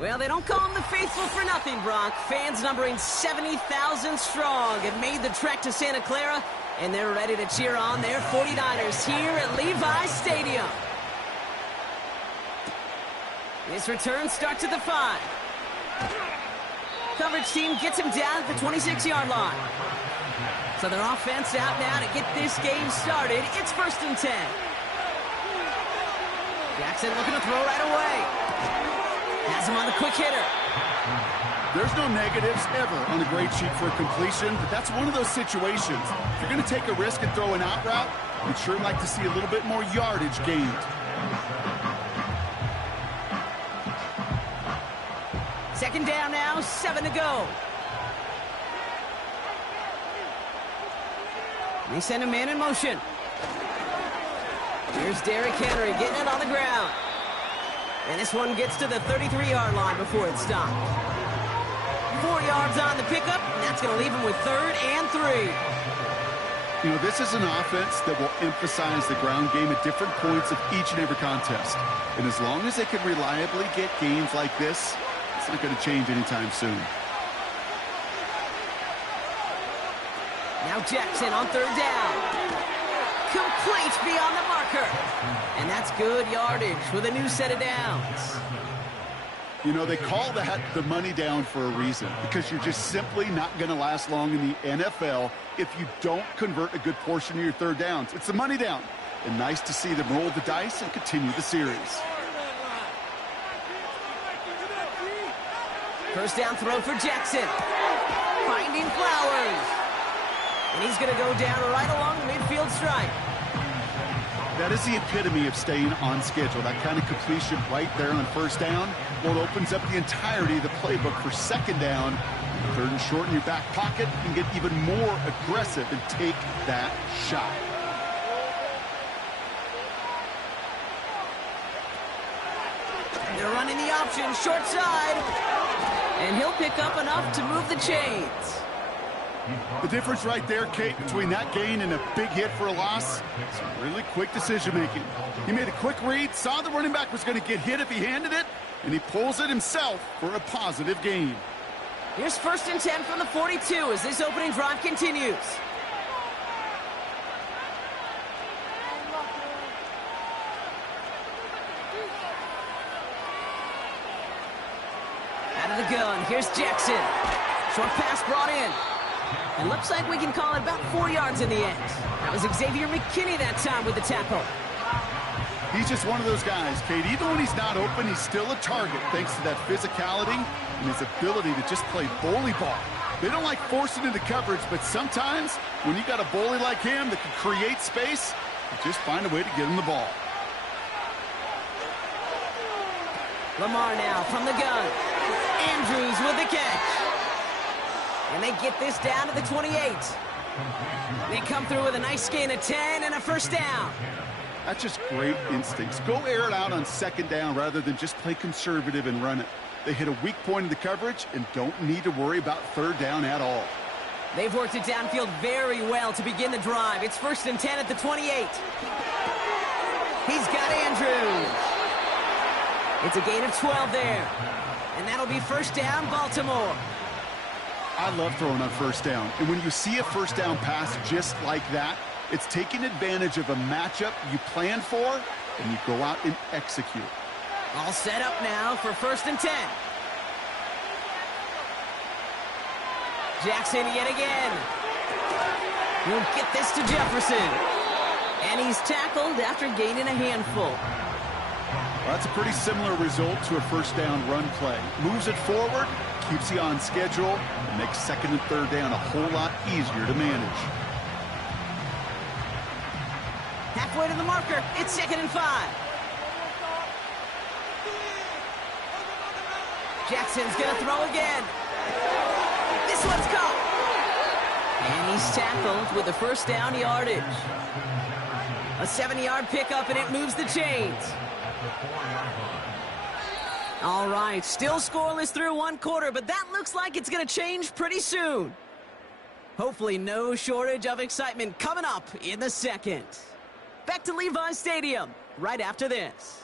Well, they don't call them the faithful for nothing, Brock. Fans numbering 70,000 strong have made the trek to Santa Clara, and they're ready to cheer on their 49ers here at Levi's Stadium. This return starts at the 5. Coverage team gets him down at the 26-yard line. So their offense out now to get this game started. It's 1st and 10. Jackson looking to throw right away. Has him on the quick hitter. There's no negatives ever on a grade sheet for a completion, but that's one of those situations. If you're going to take a risk and throw an out route, you'd sure like to see a little bit more yardage gained. Second down now, 7 to go. They send a man in motion. Here's Derrick Henry getting it on the ground. And this one gets to the 33-yard line before it's stopped. 4 yards on the pickup, and that's going to leave him with 3rd and 3. You know, this is an offense that will emphasize the ground game at different points of each and every contest. And as long as they can reliably get gains like this, it's not going to change anytime soon. Now Jackson on 3rd down. Complete beyond the marker. And that's good yardage with a new set of downs. You know, they call that the money down for a reason, because you're just simply not going to last long in the NFL if you don't convert a good portion of your 3rd downs. It's the money down. And nice to see them roll the dice and continue the series. First down throw for Jackson. Finding Flowers. And he's going to go down right along the midfield stripe. That is the epitome of staying on schedule. That kind of completion right there on 1st down. Well, it opens up the entirety of the playbook for 2nd down. 3rd and short in your back pocket. You can get even more aggressive and take that shot. They're running the option, short side. And he'll pick up enough to move the chains. The difference right there, Kate, between that gain and a big hit for a loss, is really quick decision-making. He made a quick read, saw the running back was going to get hit if he handed it, and he pulls it himself for a positive gain. Here's 1st and 10 from the 42 as this opening drive continues. Out of the gun, here's Jackson. Short pass brought in. And looks like we can call it about 4 yards in the end. That was Xavier McKinney that time with the tackle. He's just one of those guys, Kate. Even when he's not open, he's still a target thanks to that physicality and his ability to just play bully ball. They don't like forcing into coverage, but sometimes when you got a bully like him that can create space, you just find a way to get him the ball. Lamar now from the gun. Andrews with the catch. And they get this down to the 28. They come through with a nice gain of 10 and a 1st down. That's just great instincts. Go air it out on 2nd down rather than just play conservative and run it. They hit a weak point in the coverage and don't need to worry about 3rd down at all. They've worked it downfield very well to begin the drive. It's 1st and 10 at the 28. He's got Andrews. It's a gain of 12 there. And that'll be 1st down, Baltimore. I love throwing on 1st down. And when you see a 1st down pass just like that, it's taking advantage of a matchup you planned for, and you go out and execute. All set up now for 1st and 10. Jackson yet again. He'll get this to Jefferson. And he's tackled after gaining a handful. Well, that's a pretty similar result to a 1st down run play. Moves it forward, keeps you on schedule, and makes 2nd and 3rd down a whole lot easier to manage. Halfway to the marker, it's 2nd and 5. Jackson's gonna throw again. This one's caught. And he's tackled with the 1st down yardage. A 7-yard pickup, and it moves the chains. All right, still scoreless through 1 quarter, but that looks like it's going to change pretty soon. Hopefully no shortage of excitement coming up in the 2nd. Back to Levi's Stadium right after this.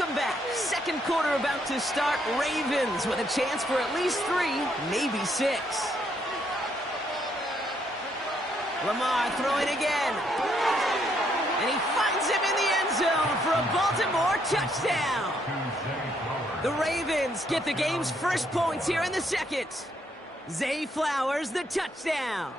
Welcome back. Second quarter about to start. Ravens with a chance for at least 3, maybe 6. Lamar throwing again. And he finds him in the end zone for a Baltimore touchdown. The Ravens get the game's first points here in the second. Zay Flowers, the touchdown.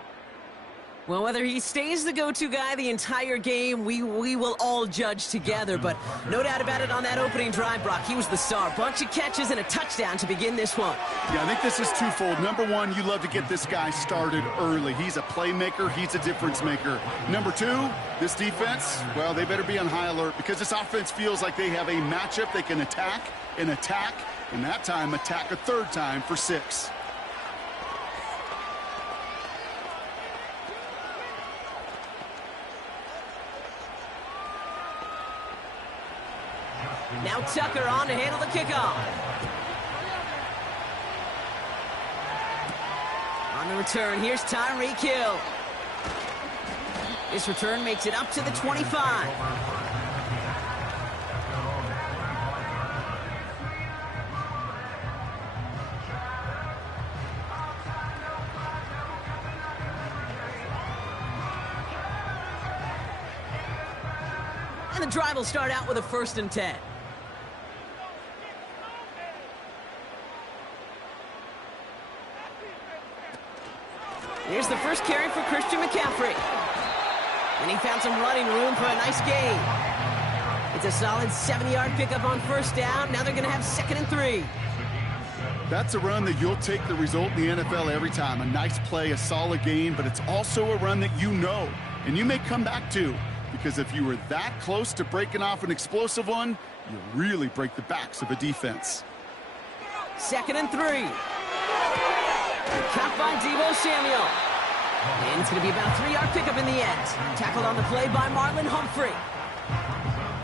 Well, whether he stays the go-to guy the entire game, we will all judge together. But no doubt about it, on that opening drive, Brock, he was the star. Bunch of catches and a touchdown to begin this one. Yeah, I think this is twofold. Number one, you love to get this guy started early. He's a playmaker. He's a difference maker. Number two, this defense, well, they better be on high alert because this offense feels like they have a matchup they can attack, and that time attack a third time for 6. Now Tucker on to handle the kickoff. On the return, here's Tyreek Hill. This return makes it up to the 25. And the drive will start out with a 1st and 10. Here's the first carry for Christian McCaffrey. And he found some running room for a nice gain. It's a solid 7-yard pickup on 1st down. Now they're going to have 2nd and 3. That's a run that you'll take the result in the NFL every time. A nice play, a solid gain, but it's also a run that you know, and you may come back to. Because if you were that close to breaking off an explosive one, you really break the backs of a defense. 2nd and 3. Caught by Deebo Samuel. And it's going to be about a 3-yard pickup in the end. Tackled on the play by Marlon Humphrey.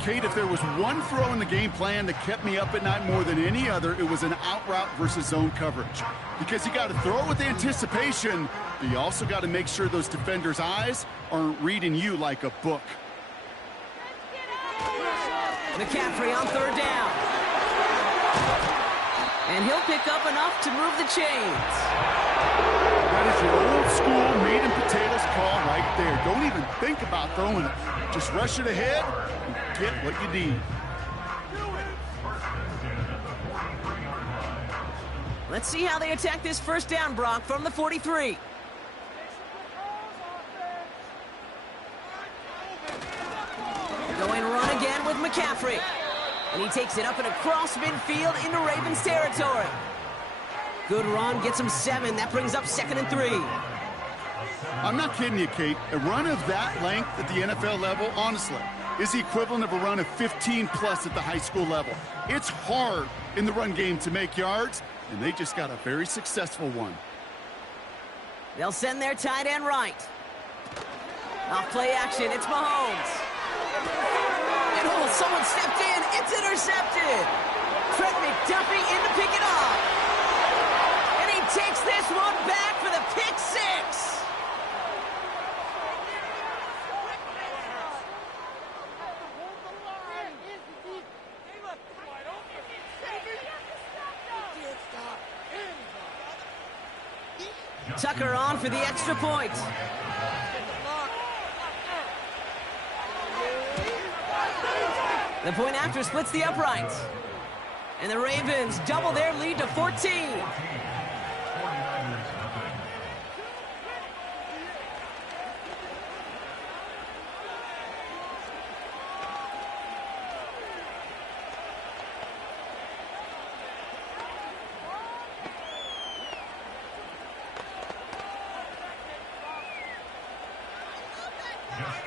Kate, if there was one throw in the game plan that kept me up at night more than any other, it was an out route versus zone coverage. Because you got to throw it with anticipation, but you also got to make sure those defenders' eyes aren't reading you like a book. McCaffrey on 3rd down. And he'll pick up enough to move the chains. That is your old school meat and potatoes call right there. Don't even think about throwing it. Just rush it ahead and get what you need. Let's see how they attack this 1st down, Brock, from the 43. Going run again with McCaffrey. And he takes it up and across midfield into Ravens territory. Good run, gets him 7. That brings up 2nd and 3. I'm not kidding you, Kate. A run of that length at the NFL level, honestly, is the equivalent of a run of 15-plus at the high school level. It's hard in the run game to make yards, and they just got a very successful one. They'll send their tight end right. Off play action, it's Mahomes. And oh, someone stepped in. It's intercepted. Trent McDuffie in to pick it off. And he takes this one back for the pick 6. Tucker on for the extra point. The point after splits the uprights. And the Ravens double their lead to 14.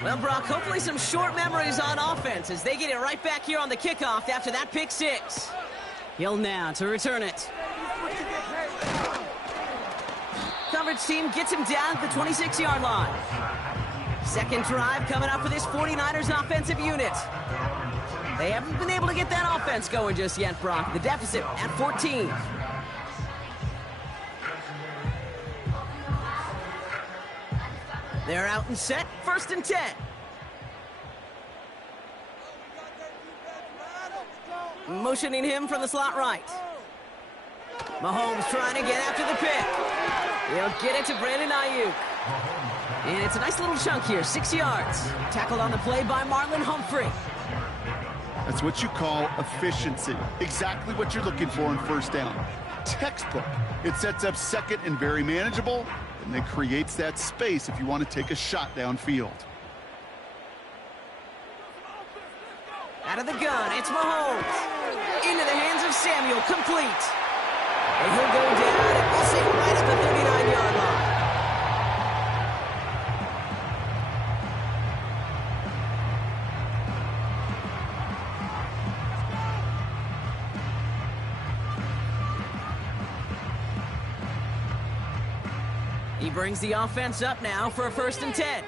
Well, Brock, hopefully some short memories on offense as they get it right back here on the kickoff after that pick 6. Hill now to return it. Coverage team gets him down at the 26-yard line. Second drive coming up for this 49ers offensive unit. They haven't been able to get that offense going just yet, Brock. The deficit at 14. They're out and set, 1st and 10. Motioning him from the slot right. Mahomes trying to get after the pick. He'll get it to Brandon Ayuk. And it's a nice little chunk here, 6 yards. Tackled on the play by Marlon Humphrey. That's what you call efficiency. Exactly what you're looking for in first down. Textbook. It sets up second and very manageable, and then creates that space if you want to take a shot downfield. Out of the gun, it's Mahomes. Into the hands of Samuel, complete. And he'll go down, and we'll say right at the 39-yard line. He brings the offense up now for a 1st and 10.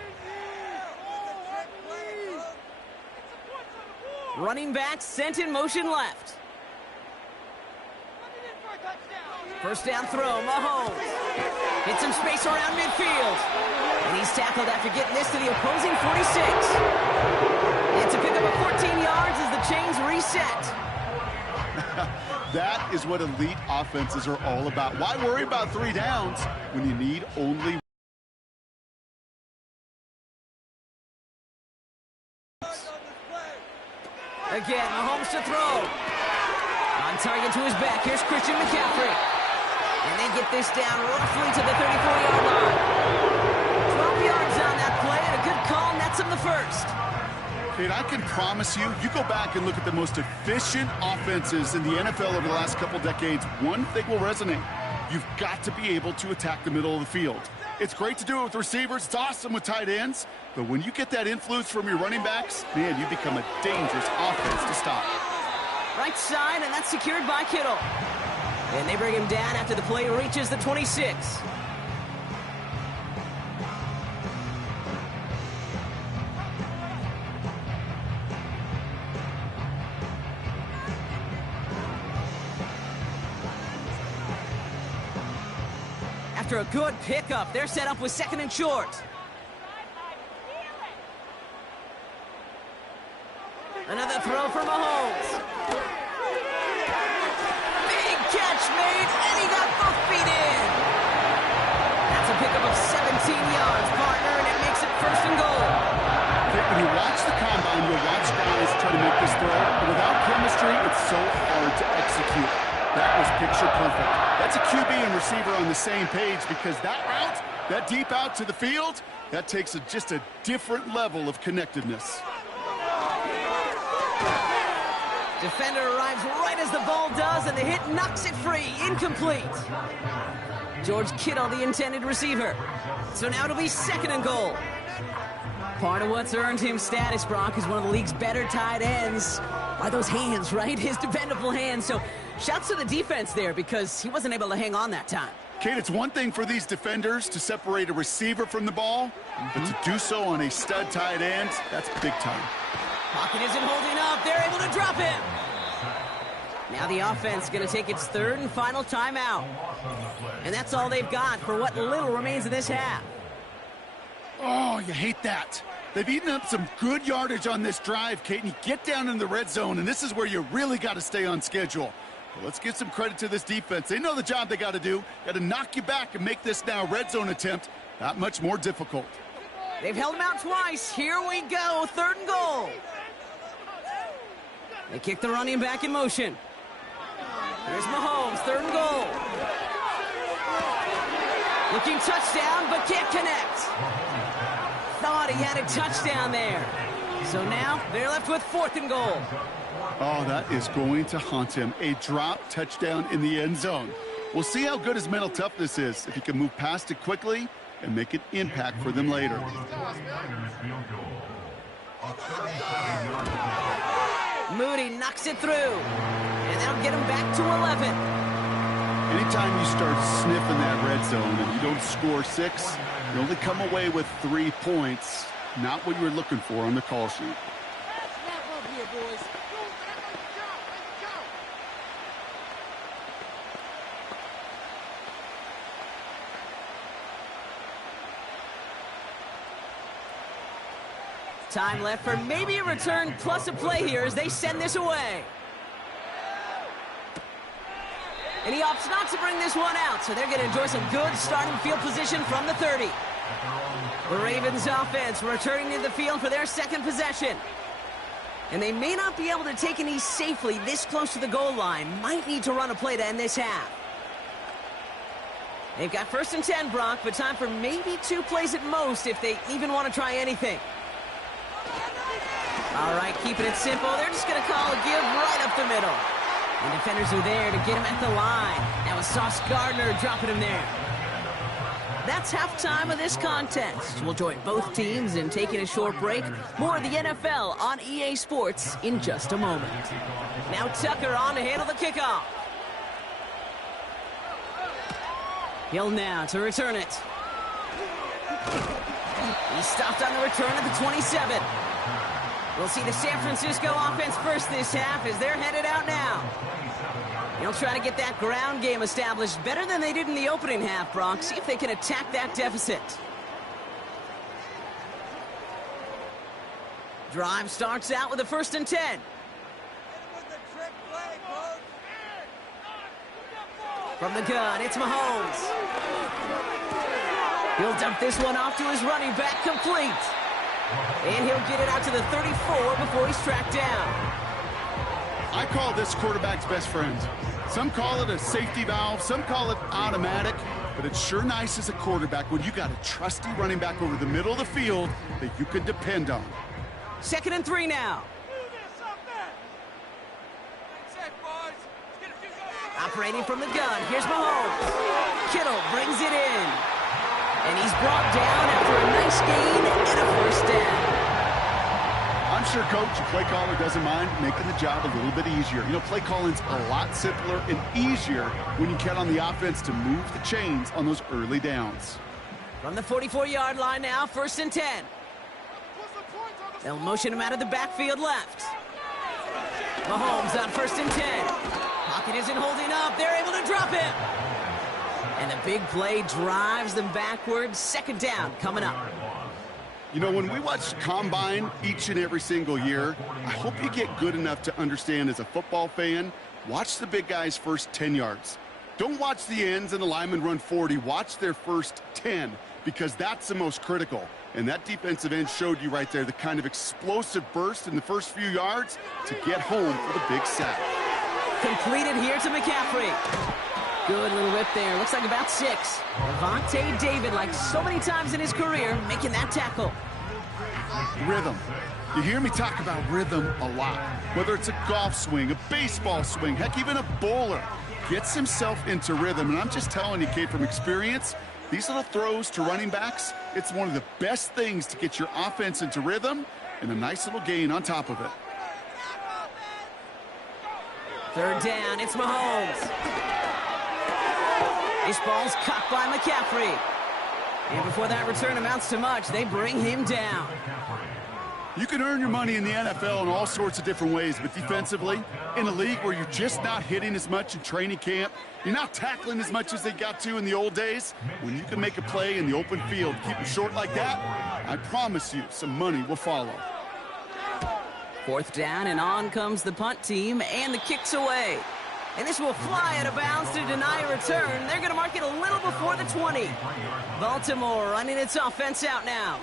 Running back sent in motion left. First down throw, Mahomes. Hits some space around midfield. And he's tackled after getting this to the opposing 46. And to pick up a 14 yards as the chains reset. That is what elite offenses are all about. Why worry about 3 downs when you need only again, Mahomes to throw. On target to his back. Here's Christian McCaffrey. And they get this down roughly to the 34-yard line. 12 yards on that play, and a good call nets him the first. Kate, I can promise you, you go back and look at the most efficient offenses in the NFL over the last couple decades, one thing will resonate. You've got to be able to attack the middle of the field. It's great to do it with receivers. It's awesome with tight ends. But when you get that influence from your running backs, man, you become a dangerous offense to stop. Right side, and that's secured by Kittle. And they bring him down after the play reaches the 26. After a good pickup, they're set up with 2nd and short. Another throw for Mahomes. Big catch made, and he got both feet in. That's a pickup of 17 yards, partner, and it makes it 1st and goal. When you watch the combine, you'll watch guys try to make this throw, but without chemistry, it's so hard to execute. That was picture perfect. That's a QB and receiver on the same page, because that route, that deep out to the field, that takes just a different level of connectedness. Defender arrives right as the ball does, and the hit knocks it free. Incomplete. George Kittle, the intended receiver. So now it'll be 2nd and goal. Part of what's earned him status, Brock, is one of the league's better tight ends. Are those hands, right? His dependable hands. So shouts to the defense there, because he wasn't able to hang on that time. Kate, it's one thing for these defenders to separate a receiver from the ball, but to do so on a stud tight end, that's big time. Pocket isn't holding up. They're able to drop him. Now the offense going to take its 3rd and final timeout. And that's all they've got for what little remains of this half. Oh, you hate that. They've eaten up some good yardage on this drive, Kate, and you get down in the red zone, and this is where you really got to stay on schedule. But let's give some credit to this defense. They know the job they got to do. Got to knock you back and make this now red zone attempt not much more difficult. They've held him out twice. Here we go, 3rd and goal. They kick the running back in motion. Here's Mahomes, 3rd and goal. Looking touchdown, but can't connect. Thought he had a touchdown there. So now they're left with 4th and goal. Oh, that is going to haunt him. A drop touchdown in the end zone. We'll see how good his mental toughness is, if he can move past it quickly and make an impact for them later. Moody knocks it through, and that'll get him back to 11. Anytime you start sniffing that red zone and you don't score 6, you only come away with 3 points. Not what you were looking for on the call sheet. Time left for maybe a return plus a play here as they send this away. And he opts not to bring this one out, so they're going to enjoy some good starting field position from the 30. The Ravens offense returning to the field for their second possession. And they may not be able to take a knee safely this close to the goal line. Might need to run a play to end this half. They've got 1st and 10, Brock, but time for maybe 2 plays at most if they even want to try anything. All right, keeping it simple. They're just going to call a give right up the middle. And defenders are there to get him at the line. That was Sauce Gardner dropping him there. That's halftime of this contest. We'll join both teams in taking a short break. More of the NFL on EA Sports in just a moment. Now Tucker on to handle the kickoff. Hill now to return it. He stopped on the return at the 27. We'll see the San Francisco offense first this half as they're headed out now. They'll try to get that ground game established better than they did in the opening half, Brock. See if they can attack that deficit. Drive starts out with a 1st and 10. From the gun, it's Mahomes. He'll dump this one off to his running back, complete. And he'll get it out to the 34 before he's tracked down. I call this quarterback's best friend. Some call it a safety valve, some call it automatic, but it's sure nice as a quarterback when you got a trusty running back over the middle of the field that you can depend on. 2nd and 3 now. Operating from the gun, here's Mahomes. Kittle brings it in. And he's brought down after a nice gain and a 1st down. I'm sure coach, your play caller doesn't mind making the job a little bit easier. You know, play calling's a lot simpler and easier when you count on the offense to move the chains on those early downs. From the 44-yard line now, 1st and 10. They'll motion him out of the backfield left. Mahomes on 1st and 10. Pocket isn't holding up. They're able to drop him. And the big play drives them backwards. 2nd down coming up. You know, when we watch Combine each and every single year, I hope you get good enough to understand as a football fan, watch the big guys' first 10 yards. Don't watch the ends and the linemen run 40. Watch their first 10 because that's the most critical. And that defensive end showed you right there the kind of explosive burst in the first few yards to get home for the big sack. Completed here to McCaffrey. Good little whip there. Looks like about 6. Levante David, like so many times in his career, making that tackle. Rhythm. You hear me talk about rhythm a lot. Whether it's a golf swing, a baseball swing, heck, even a bowler gets himself into rhythm. And I'm just telling you, Kate, from experience, these little throws to running backs, it's one of the best things to get your offense into rhythm and a nice little gain on top of it. 3rd down, it's Mahomes. This ball's caught by McCaffrey. And before that return amounts to much, they bring him down. You can earn your money in the NFL in all sorts of different ways, but defensively, in a league where you're just not hitting as much in training camp, you're not tackling as much as they got to in the old days, when you can make a play in the open field, keep it short like that, I promise you some money will follow. 4th down, and on comes the punt team, and the kick's away. And this will fly out of bounds to deny a return. They're going to mark it a little before the 20. Baltimore running its offense out now.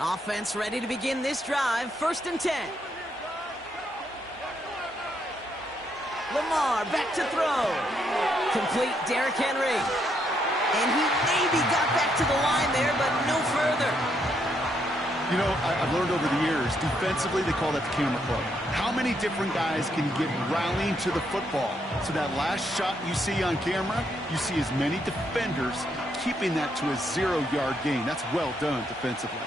Offense ready to begin this drive. 1st and 10. Lamar back to throw. Complete Derrick Henry. And he maybe got back to the line there, but no further. You know, I've learned over the years, defensively, they call that the camera club. How many different guys can you get rallying to the football? So that last shot you see on camera, you see as many defenders keeping that to a 0-yard gain. That's well done defensively.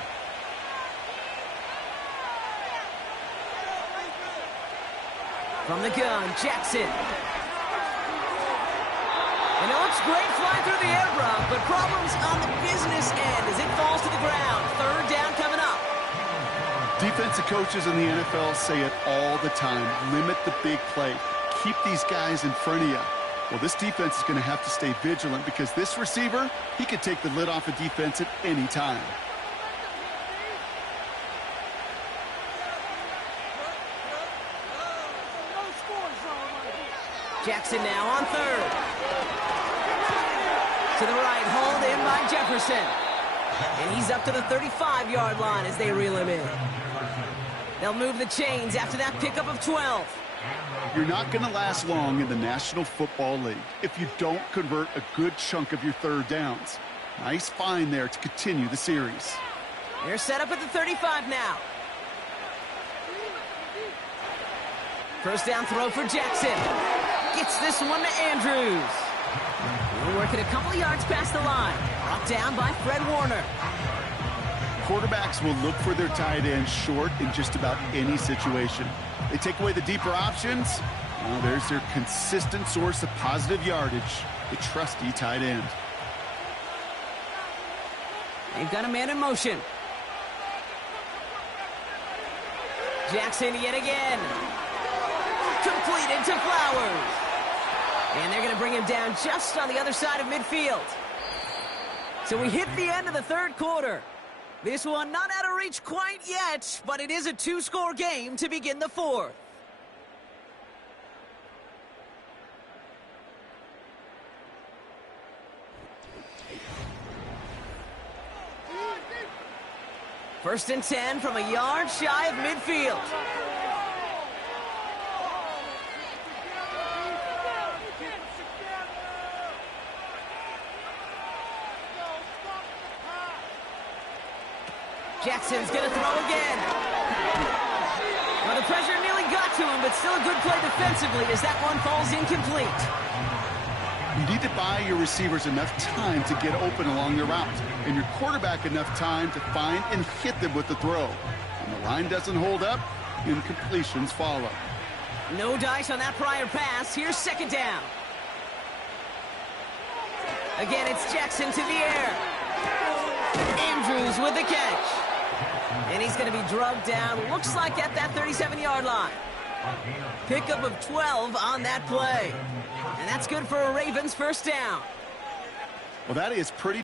From the gun, Jackson. And it looks great flying through the air, Brock, but problems on the business end as it falls to the ground. 3rd down coming up. Defensive coaches in the NFL say it all the time. Limit the big play. Keep these guys in front of you. Well, this defense is going to have to stay vigilant because this receiver, he could take the lid off a defense at any time. Jackson now on third. To the right, hauled in by Jefferson. And he's up to the 35-yard line as they reel him in. They'll move the chains after that pickup of 12. You're not going to last long in the National Football League if you don't convert a good chunk of your third downs. Nice find there to continue the series. They're set up at the 35 now. First down throw for Jackson. Gets this one to Andrews. We're working a couple of yards past the line. Brought down by Fred Warner. Quarterbacks will look for their tight end short in just about any situation. They take away the deeper options. Well, there's their consistent source of positive yardage, the trusty tight end. They've got a man in motion. Jackson yet again. Completed to Flowers. And they're going to bring him down just on the other side of midfield. So we hit the end of the third quarter. This one not out of reach quite yet, but it is a two-score game to begin the fourth. First and 10 from a yard shy of midfield. Jackson's going to throw again. Well, the pressure nearly got to him, but still a good play defensively as that one falls incomplete. You need to buy your receivers enough time to get open along their route, and your quarterback enough time to find and hit them with the throw. When the line doesn't hold up, incompletions follow. No dice on that prior pass. Here's second down. Again, it's Jackson to the air. Andrews with the catch. And he's going to be drugged down, looks like at that 37-yard line. Pickup of 12 on that play. And that's good for a Ravens first down. Well, that is pretty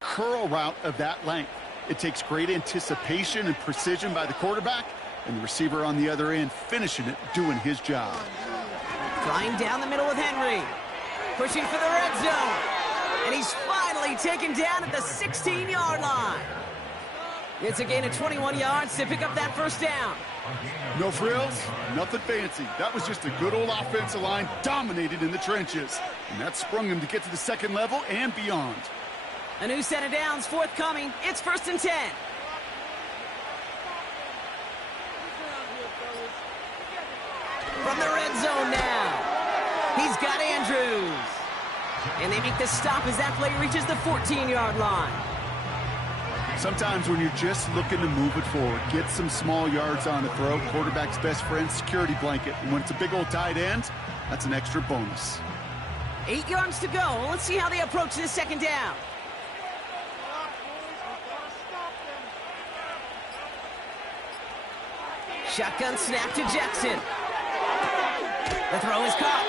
curl route of that length. It takes great anticipation and precision by the quarterback, and the receiver on the other end finishing it, doing his job. Flying down the middle with Henry. Pushing for the red zone. And he's finally taken down at the 16-yard line. It's a gain of 21 yards to pick up that first down. No frills, nothing fancy. That was just a good old offensive line dominated in the trenches. And that sprung him to get to the second level and beyond. A new set of downs forthcoming. It's first and 10. From the red zone now. He's got Andrews. And they make the stop as that play reaches the 14-yard line. Sometimes when you're just looking to move it forward, get some small yards on the throw, quarterback's best friend, security blanket. And when it's a big old tight end, that's an extra bonus. 8 yards to go. Let's see how they approach this second down. Shotgun snap to Jackson. The throw is caught.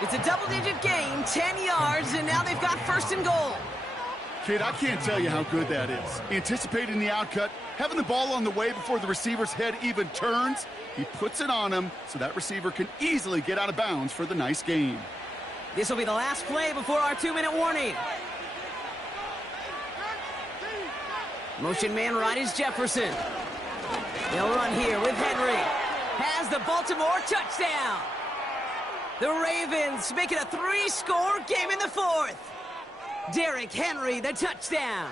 It's a double-digit gain, 10 yards, and now they've got first and goal. Kid, I can't tell you how good that is. Anticipating the outcut, having the ball on the way before the receiver's head even turns. He puts it on him so that receiver can easily get out of bounds for the nice gain. This will be the last play before our 2-minute warning. Motion man right is Jefferson. They'll run here with Henry. Has the Baltimore touchdown. The Ravens make it a 3-score game in the fourth. Derrick Henry, the touchdown.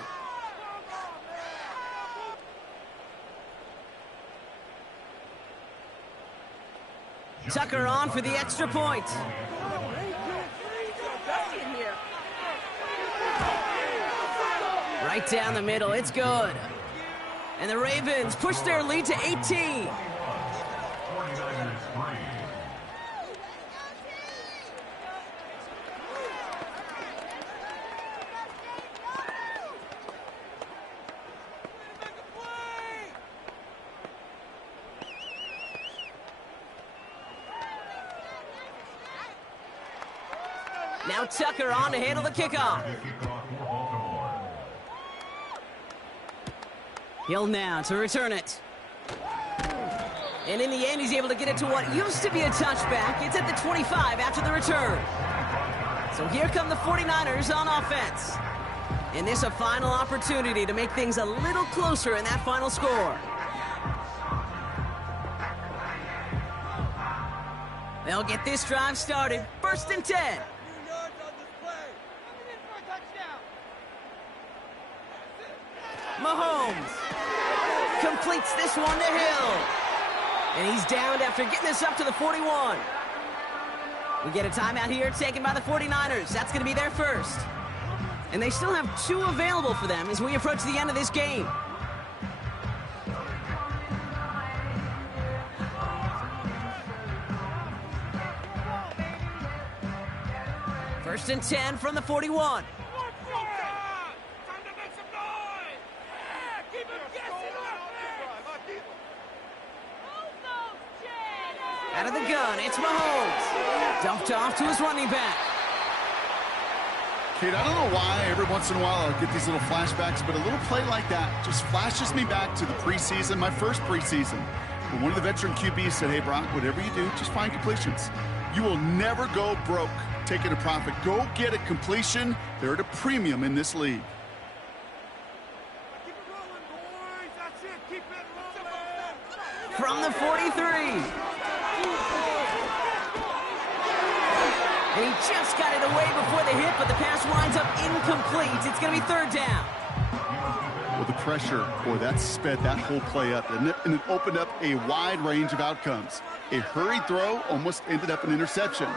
Tucker on for the extra point. Right down the middle, it's good. And the Ravens push their lead to 18. Now Tucker on to handle the kickoff. Hill now to return it. And in the end, he's able to get it to what used to be a touchback. It's at the 25 after the return. So here come the 49ers on offense. And this a final opportunity to make things a little closer in that final score. They'll get this drive started. 1st and 10. Mahomes completes this one to Hill. And he's downed after getting this up to the 41. We get a timeout here taken by the 49ers. That's going to be their first. And they still have 2 available for them as we approach the end of this game. First and 10 from the 41. Out of the gun, it's Mahomes. Dumped off to his running back. Kate, I don't know why every once in a while I'll get these little flashbacks, but a little play like that just flashes me back to the preseason, my first preseason. When one of the veteran QBs said, hey, Brock, whatever you do, just find completions. You will never go broke taking a profit. Go get a completion. They're at a premium in this league. From the 43. And he just got it away before the hit, but the pass winds up incomplete. It's going to be 3rd down. Well, the pressure, boy, that sped that whole play up, and it opened up a wide range of outcomes. A hurried throw almost ended up an interception.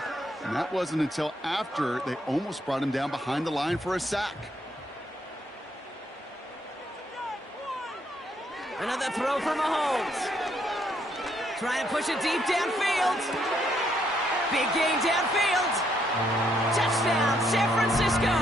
And that wasn't until after they almost brought him down behind the line for a sack. Another throw for Mahomes. Trying to push it deep downfield. Big gain downfield. Touchdown, San Francisco.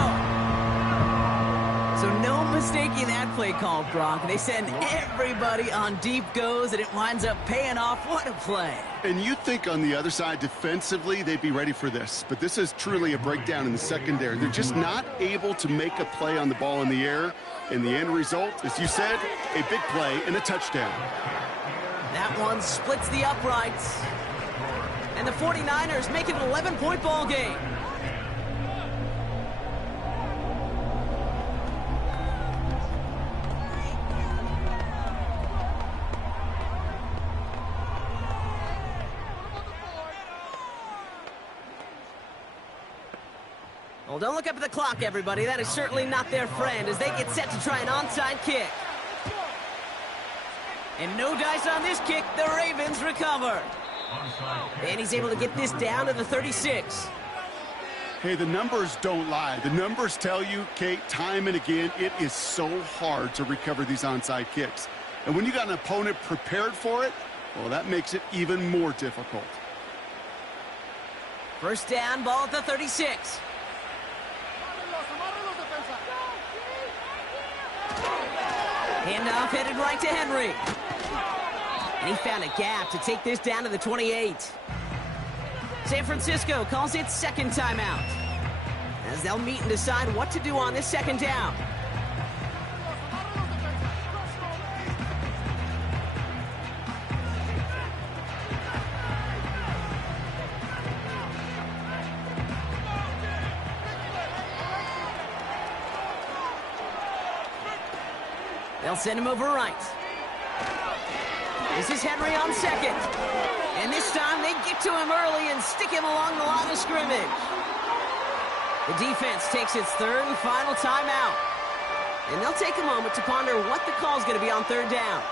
So no mistaking that play call, Brock. They send everybody on deep goes, and it winds up paying off. What a play. And you think on the other side, defensively, they'd be ready for this. But this is truly a breakdown in the secondary. They're just not able to make a play on the ball in the air. And the end result, as you said, a big play and a touchdown. That one splits the uprights. And the 49ers make it an 11-point ball game. Well, don't look up at the clock, everybody. That is certainly not their friend as they get set to try an onside kick. And no dice on this kick. The Ravens recover. And he's able to get this down to the 36. Hey, the numbers don't lie. The numbers tell you, Kate, time and again, it is so hard to recover these onside kicks. And when you got an opponent prepared for it, well, that makes it even more difficult. First down, ball at the 36. Handoff headed right to Henry. And he found a gap to take this down to the 28. San Francisco calls it 2nd timeout, as they'll meet and decide what to do on this 2nd down. They'll send him over right. This is Henry on 2nd. And this time they get to him early and stick him along the line of scrimmage. The defense takes its 3rd and final timeout. And they'll take a moment to ponder what the call is going to be on 3rd down.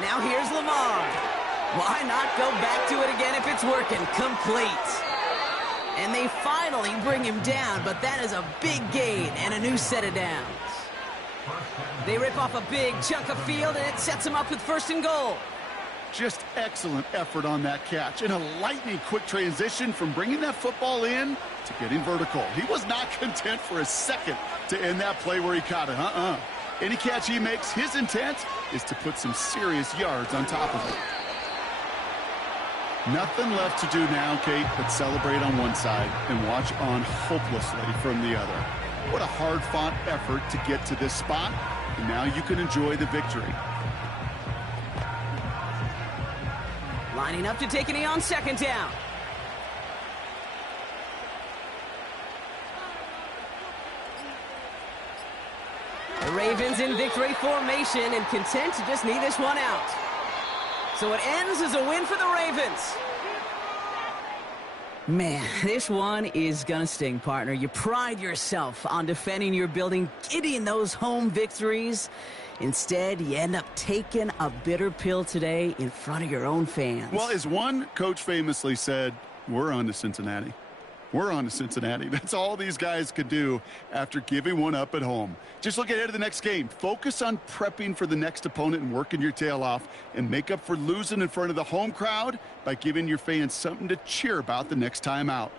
Now here's Lamar. Why not go back to it again if it's working? Complete. And they finally bring him down, but that is a big gain and a new set of downs. They rip off a big chunk of field, and it sets him up with 1st and goal. Just excellent effort on that catch. And a lightning-quick transition from bringing that football in to getting vertical. He was not content for a second to end that play where he caught it. Any catch he makes, his intent is to put some serious yards on top of it. Nothing left to do now, Kate, but celebrate on one side and watch on hopelessly from the other. What a hard-fought effort to get to this spot, and now you can enjoy the victory. Lining up to take a knee on second down. The Ravens in victory formation and content to just knee this one out. So it ends as a win for the Ravens. Man, this one is gonna sting, partner. You pride yourself on defending your building, getting those home victories. Instead, you end up taking a bitter pill today in front of your own fans. Well, as one coach famously said, we're on to Cincinnati. We're on to Cincinnati. That's all these guys could do after giving one up at home. Just look ahead to the next game. Focus on prepping for the next opponent and working your tail off, and make up for losing in front of the home crowd by giving your fans something to cheer about the next time out.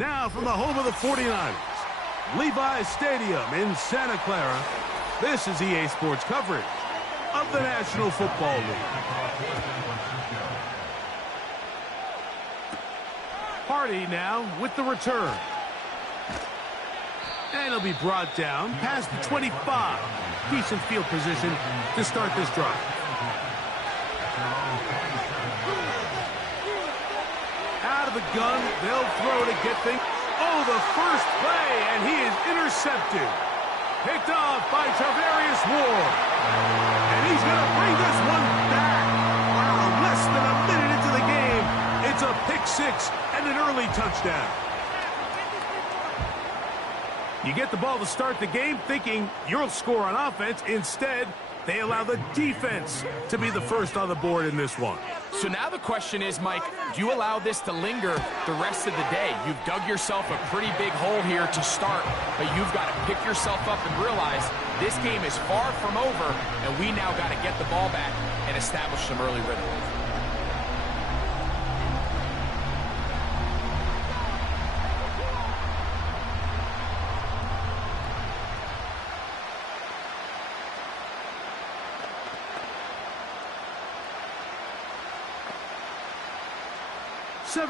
Now from the home of the 49ers, Levi's Stadium in Santa Clara, this is EA Sports coverage of the National Football League. Hardy now with the return. And he'll be brought down past the 25. Decent field position to start this drive. Out of the gun, they'll throw to get things. Oh, the first play, and he is intercepted. Picked off by Tarvarius Ward. And he's going to bring this one back. Wow, less than a minute into the game. It's a pick six and an early touchdown. You get the ball to start the game thinking you'll score on offense. Instead, they allow the defense to be the first on the board in this one. So now the question is, Mike, do you allow this to linger the rest of the day? You've dug yourself a pretty big hole here to start, but you've got to pick yourself up and realize this game is far from over, and we now got to get the ball back and establish some early rhythm.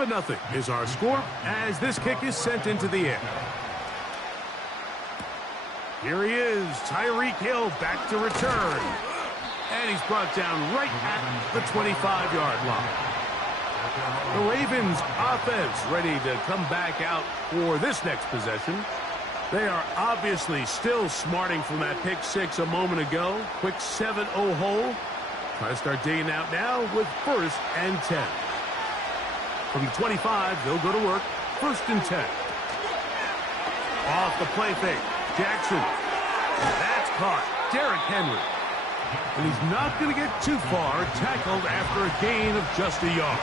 Nothing is our score as this kick is sent into the air. Here he is, Tyreek Hill back to return. And he's brought down right at the 25-yard line. The Ravens offense ready to come back out for this next possession. They are obviously still smarting from that pick six a moment ago. Quick 7-0 hole. Try to start digging out now with 1st and 10. From the 25, they'll go to work. 1st and 10. Off the play fake. Jackson. That's caught. Derrick Henry. And he's not going to get too far. Tackled after a gain of just a yard.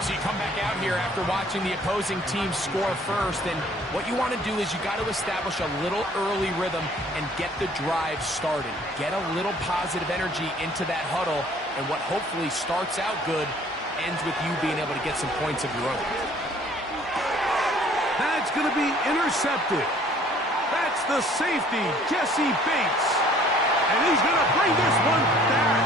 So you come back out here after watching the opposing team score first, and what you want to do is you got to establish a little early rhythm and get the drive started. Get a little positive energy into that huddle, and what hopefully starts out good ends with you being able to get some points of your own. That's going to be intercepted. That's the safety, Jesse Bates. And he's going to bring this one back.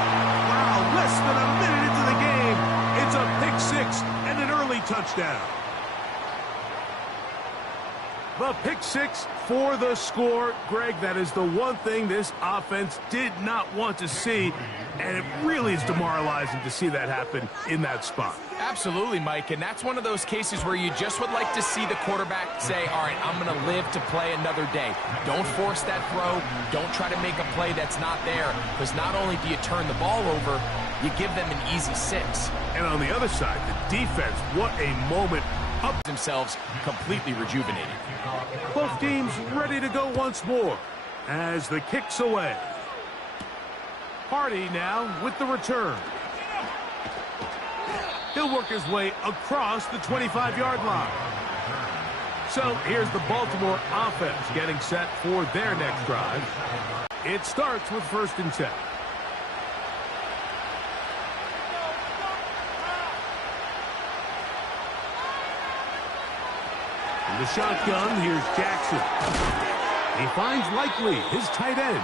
Wow, less than a minute into the game. It's a pick six and an early touchdown. The pick six for the score. Greg, that is the one thing this offense did not want to see, and it really is demoralizing to see that happen in that spot. Absolutely, Mike, and that's one of those cases where you just would like to see the quarterback say, all right, I'm going to live to play another day. Don't force that throw. Don't try to make a play that's not there, because not only do you turn the ball over, you give them an easy 6. And on the other side, the defense, what a moment. Up themselves completely rejuvenated. Both teams ready to go once more as the kick's away. Hardy now with the return. He'll work his way across the 25-yard line. So here's the Baltimore offense getting set for their next drive. It starts with 1st and 10. In the shotgun, here's Jackson. He finds Likely, his tight end.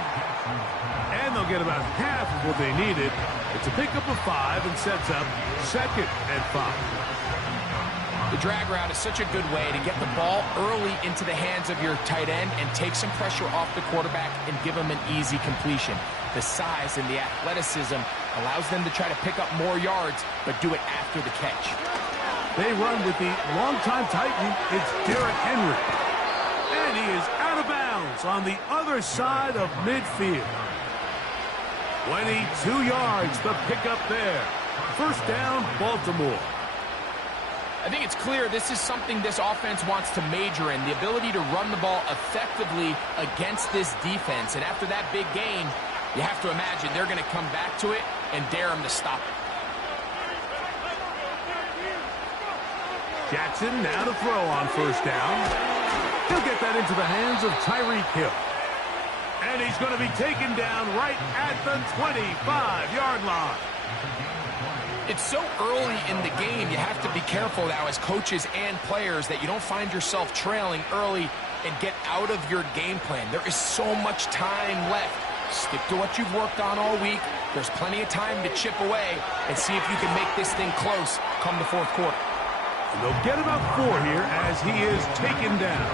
And they'll get about half of what they needed. It's a pickup of 5 and sets up 2nd and 5. The drag route is such a good way to get the ball early into the hands of your tight end and take some pressure off the quarterback and give him an easy completion. The size and the athleticism allows them to try to pick up more yards, but do it after the catch. They run with the longtime Titan. It's Derrick Henry. And he is out of bounds on the other side of midfield. 22 yards, the pickup there. 1st down, Baltimore. I think it's clear this is something this offense wants to major in, the ability to run the ball effectively against this defense. And after that big gain, you have to imagine they're going to come back to it and dare him to stop it. Jackson now to throw on 1st down. He'll get that into the hands of Tyreek Hill. And he's going to be taken down right at the 25-yard line. It's so early in the game, you have to be careful now as coaches and players that you don't find yourself trailing early and get out of your game plan. There is so much time left. Stick to what you've worked on all week. There's plenty of time to chip away and see if you can make this thing close come the 4th quarter. And they'll get about 4 here as he is taken down.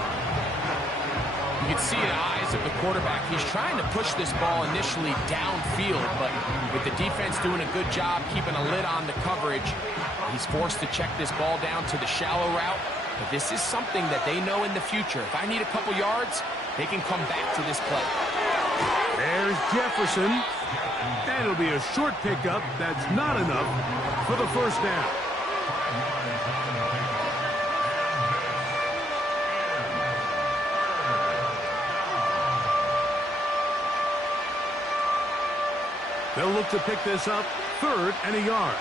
You can see in the eyes of the quarterback, he's trying to push this ball initially downfield, but with the defense doing a good job keeping a lid on the coverage, he's forced to check this ball down to the shallow route. But this is something that they know in the future. If I need a couple yards, they can come back to this play. There's Jefferson. And it'll be a short pickup. That's not enough for the first down. They'll look to pick this up, 3rd and a yard.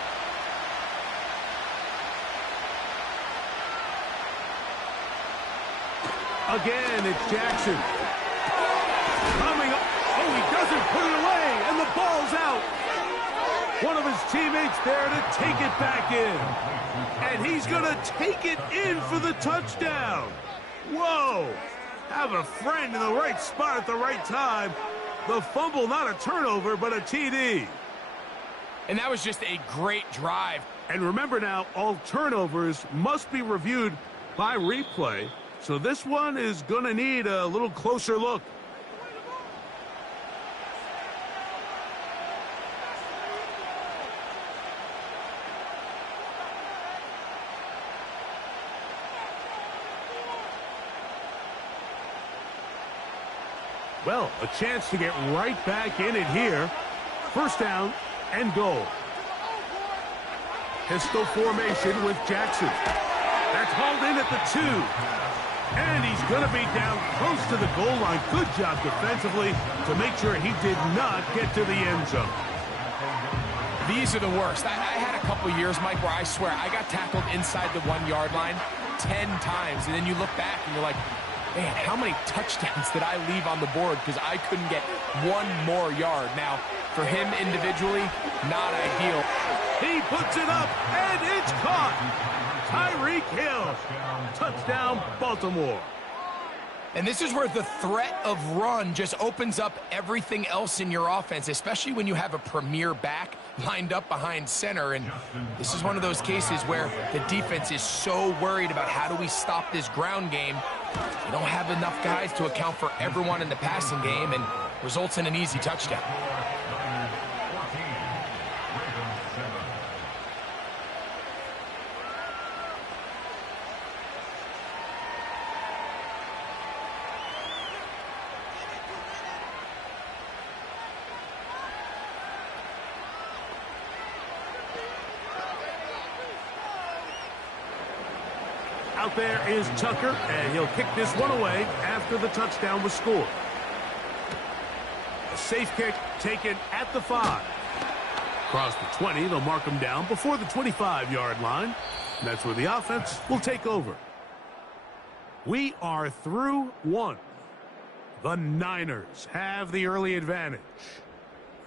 Again, it's Jackson. Coming up. Oh, he doesn't put it away, and the ball's out. One of his teammates there to take it back in. And he's going to take it in for the touchdown. Whoa. Have a friend in the right spot at the right time. The fumble, not a turnover, but a TD. And that was just a great drive. And remember now, all turnovers must be reviewed by replay. So this one is going to need a little closer look. Well, a chance to get right back in it here. First down and goal. Pistol formation with Jackson. That's hauled in at the 2. And he's going to be down close to the goal line. Good job defensively to make sure he did not get to the end zone. These are the worst. I had a couple years, Mike, where I swear I got tackled inside the 1-yard line 10 times. And then you look back and you're like, man, how many touchdowns did I leave on the board because I couldn't get one more yard? Now, for him individually, not ideal. He puts it up, and it's caught. Tyreek Hill. Touchdown, Baltimore. And this is where the threat of run just opens up everything else in your offense, especially when you have a premier back lined up behind center. And this is one of those cases where the defense is so worried about how do we stop this ground game. They don't have enough guys to account for everyone in the passing game, and results in an easy touchdown. Out there is Tucker, and he'll kick this one away after the touchdown was scored. A safe kick taken at the 5. Across the 20, they'll mark him down before the 25-yard line. And that's where the offense will take over. We are through 1. The Niners have the early advantage.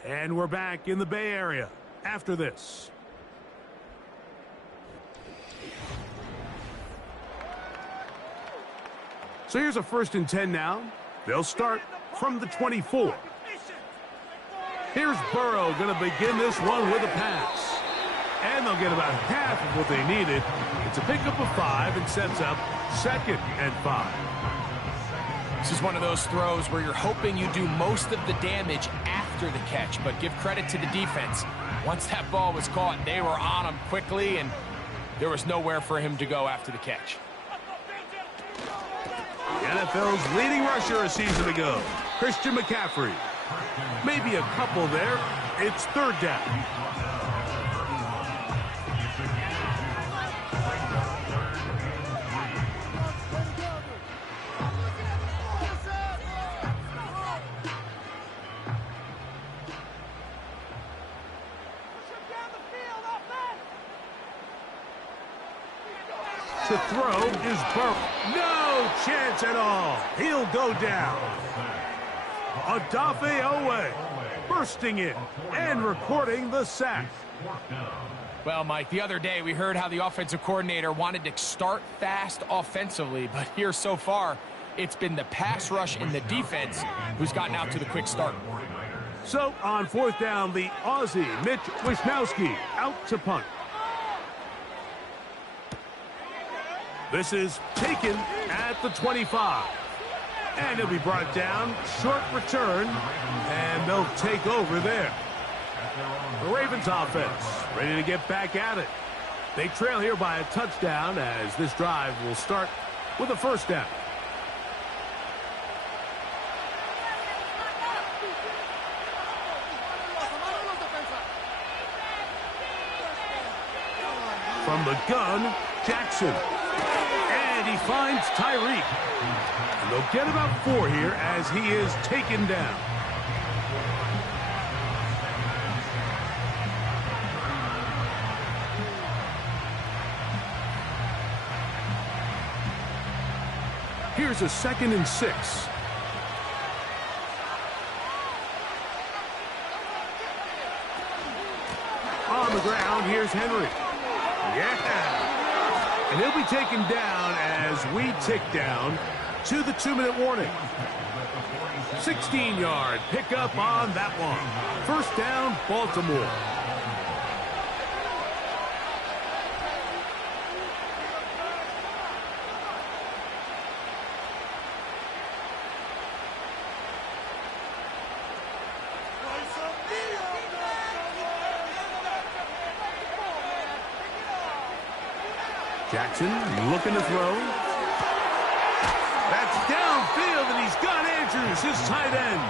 And we're back in the Bay Area after this. So here's a 1st and 10 now. They'll start from the 24. Here's Burrow going to begin this one with a pass. And they'll get about half of what they needed. It's a pickup of 5 and sets up 2nd and 5. This is one of those throws where you're hoping you do most of the damage after the catch, but give credit to the defense. Once that ball was caught, they were on him quickly, and there was nowhere for him to go after the catch. NFL's leading rusher a season ago, Christian McCaffrey. Maybe a couple there. It's 3rd down. To throw is Burrow. No chance at all. He'll go down. Odafe Owe bursting in and recording the sack. Well, Mike, the other day we heard how the offensive coordinator wanted to start fast offensively, but here so far it's been the pass rush and the defense who's gotten out to the quick start. So on 4th down, the Aussie Mitch Wisnowski out to punt. This is taken at the 25. And he'll be brought down. Short return. And they'll take over there. The Ravens offense ready to get back at it. They trail here by a touchdown as this drive will start with a first down. From the gun, Jackson. And he finds Tyreek. And they'll get about 4 here as he is taken down. Here's a 2nd and 6. On the ground, here's Henry. Yeah. And he'll be taken down as we tick down to the 2-minute warning. 16-yard pickup on that one. First down, Baltimore. Jackson looking to throw. That's downfield, and he's got Andrews, his tight end.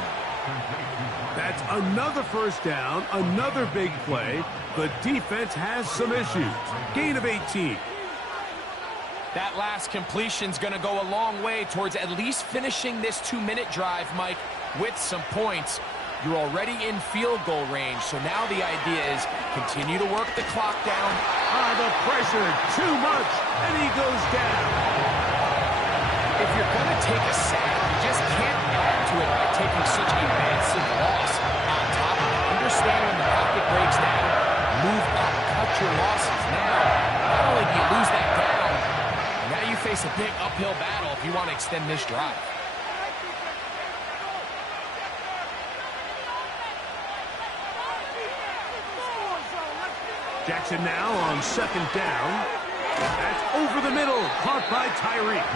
That's another first down, another big play. The defense has some issues. Gain of 18. That last completion's going to go a long way towards at least finishing this 2-minute drive, Mike, with some points. You're already in field goal range, so now the idea is continue to work the clock down. The pressure, too much, and he goes down. If you're going to take a sack, you just can't add to it by taking such a massive loss on top of it. Understand when the pocket breaks down, move up, cut your losses. Now, not only do you lose that down, now you face a big uphill battle if you want to extend this drive. Jackson now on 2nd down. That's over the middle, caught by Tyreek.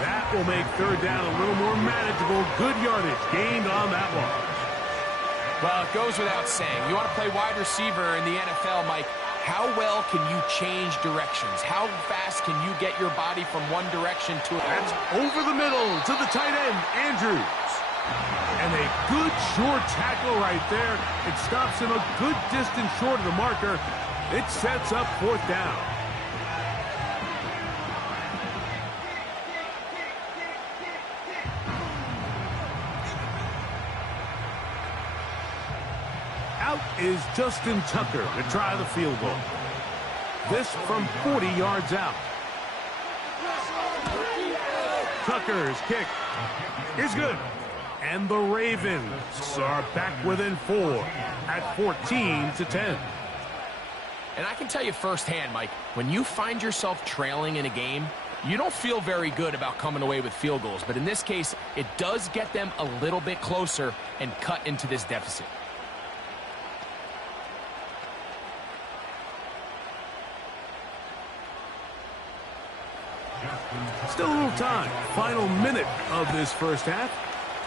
That will make 3rd down a little more manageable. Good yardage gained on that one. Well, it goes without saying. You want to play wide receiver in the NFL, Mike. How well can you change directions? How fast can you get your body from one direction to another? That's over the middle to the tight end, Andrews. And a good short tackle right there. It stops him a good distance short of the marker. It sets up 4th down. Out is Justin Tucker to try the field goal. This from 40 yards out. Tucker's kick is good. And the Ravens are back within 4 at 14-10. And I can tell you firsthand, Mike, when you find yourself trailing in a game, you don't feel very good about coming away with field goals. But in this case, it does get them a little bit closer and cut into this deficit. Still a little time. Final minute of this first half.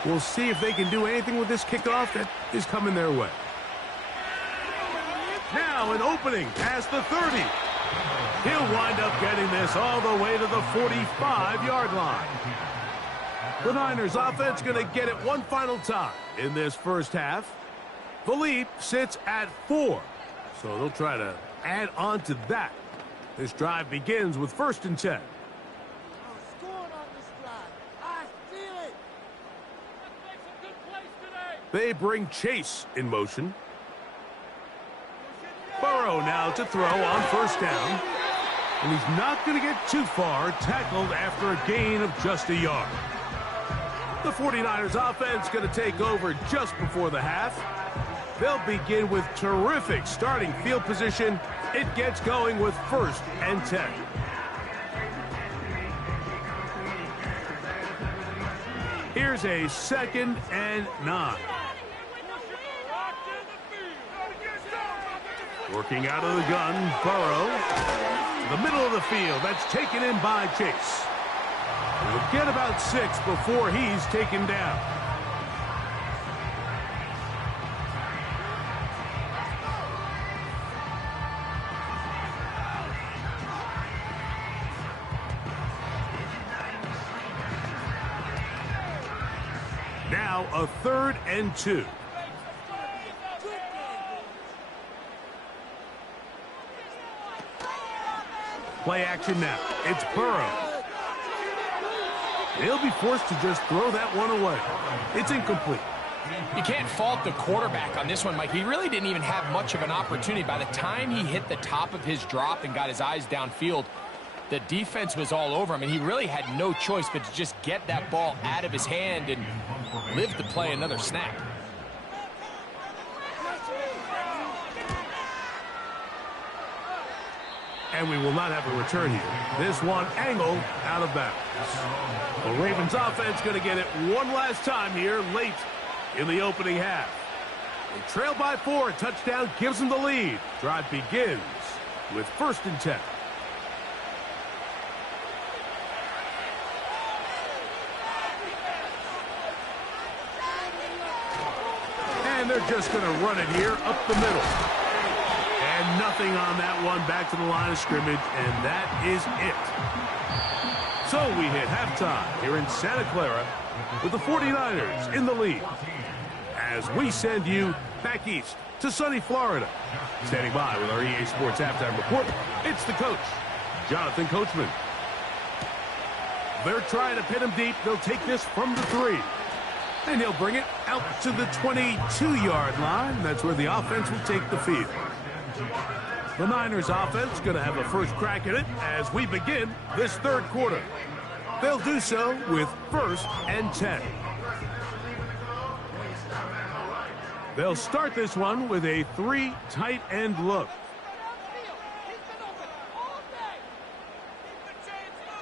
We'll see if they can do anything with this kickoff that is coming their way. Now an opening past the 30. He'll wind up getting this all the way to the 45-yard line. The Niners offense going to get it one final time in this first half. The lead sits at 4, so they'll try to add on to that. This drive begins with 1st and 10. They bring Chase in motion. Burrow now to throw on 1st down. And he's not going to get too far, tackled after a gain of just a yard. The 49ers offense going to take over just before the half. They'll begin with terrific starting field position. It gets going with 1st and 10. Here's a 2nd and 9. Working out of the gun, Burrow. to the middle of the field. That's taken in by Chase. We'll get about 6 before he's taken down. Now a 3rd and 2. Play action now. It's Burrow. He'll be forced to just throw that one away. It's incomplete. You can't fault the quarterback on this one, Mike. He really didn't even have much of an opportunity. By the time he hit the top of his drop and got his eyes downfield, the defense was all over him, and he really had no choice but to just get that ball out of his hand and live to play another snap. And we will not have a return here. This one angled out of bounds. The Ravens offense going to get it one last time here late in the opening half. They trail by 4. A touchdown gives them the lead. Drive begins with 1st and 10. And they're just going to run it here up the middle. And nothing on that one, back to the line of scrimmage, and that is it. So we hit halftime here in Santa Clara with the 49ers in the lead. As we send you back east to sunny Florida. Standing by with our EA Sports halftime report, it's the coach, Jonathan Coachman. They're trying to pin him deep. They'll take this from the 3. And he'll bring it out to the 22-yard line. That's where the offense will take the field. The Niners offense going to have a first crack at it as we begin this 3rd quarter. They'll do so with 1st and 10. They'll start this one with a 3 tight end look.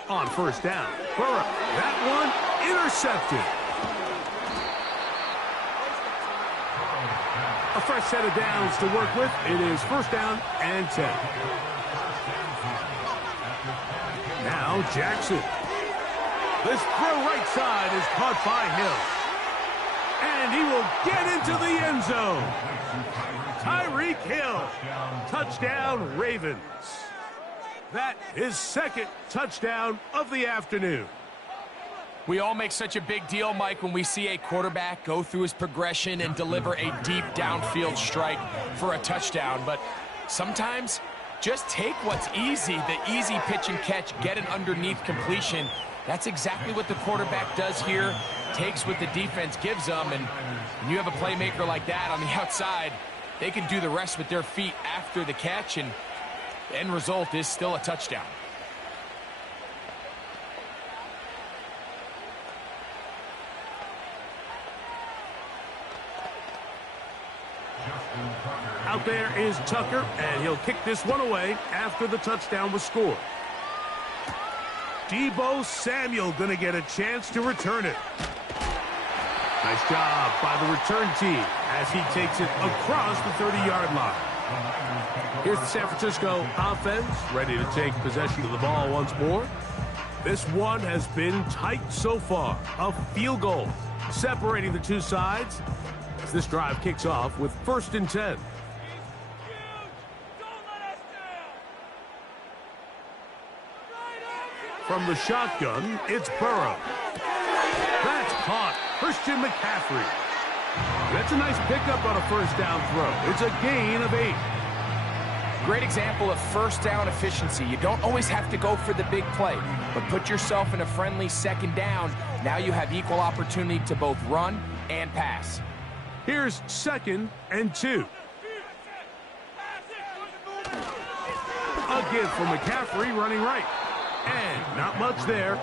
On 1st down, Burrow. That one intercepted. A fresh set of downs to work with. It is 1st down and 10. Now Jackson. This throw right side is caught by Hill. And he will get into the end zone. Tyreek Hill. Touchdown Ravens. That is 2nd touchdown of the afternoon. We all make such a big deal, Mike, when we see a quarterback go through his progression and deliver a deep downfield strike for a touchdown. But sometimes just take what's easy, the easy pitch and catch, get an underneath completion. That's exactly what the quarterback does here, takes what the defense gives them, and when you have a playmaker like that on the outside, they can do the rest with their feet after the catch, and the end result is still a touchdown. Out there is Tucker, and he'll kick this one away after the touchdown was scored. Deebo Samuel going to get a chance to return it. Nice job by the return team as he takes it across the 30-yard line. Here's the San Francisco offense ready to take possession of the ball once more. This one has been tight so far. A field goal separating the two sides as this drive kicks off with 1st and 10. From the shotgun, it's Burrow. That's caught. Christian McCaffrey. That's a nice pickup on a 1st down throw. It's a gain of 8. Great example of 1st down efficiency. You don't always have to go for the big play, but put yourself in a friendly 2nd down. Now you have equal opportunity to both run and pass. Here's 2nd and 2. A give for McCaffrey running right. And not much there.